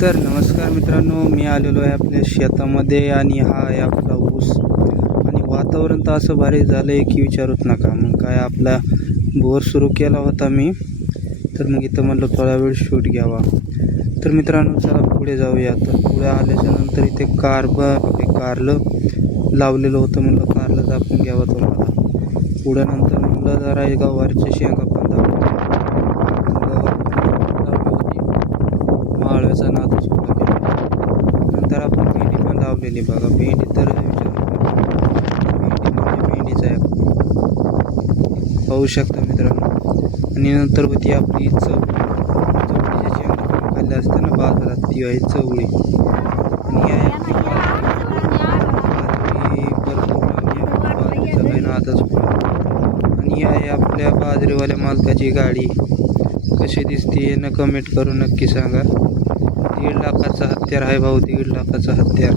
तर नमस्कार मित्रांनो, मी आलेलो आहे आपल्या शेतामध्ये आणि हा आहे आपला ऊस. आणि वातावरण तर असं भारी झालं आहे की विचारूच नका. मग काय आपला बोर सुरू केला होता मी, तर मग इथं म्हणलं थोडा वेळ शूट घ्यावा. तर मित्रांनो चला पुढे जाऊया. तर पुढे आल्याच्या नंतर इथे कारलं लावलेलं होतं, म्हणलं कारलं दाखवून घ्यावं तुम्हाला. पुढे नंतर म्हणलं जरा गवारच्या शेंगा पण दाखवून माळव्याचा नादच होता केला. नंतर आपण भेंडी पण लावलेली बघा. भेंडी तर भेंडी म्हणजे भेंडीच आहे, पाहू शकता मित्रांनो. आणि नंतर होती आपली चवळीच्या शेंगा खाल्ल्या असताना बाजारात, ती आहे चवळी. आणि आहे आपली बाजरीचा काही नादच होता. आणि आहे आपल्या बाजरीवाल्या मालकाची गाडी. कशी दिसते न कमेंट करून नक्की सांगा. 1.5 लाखाचा हत्यार आहे भाऊ, 1.5 लाखाचा हत्यार.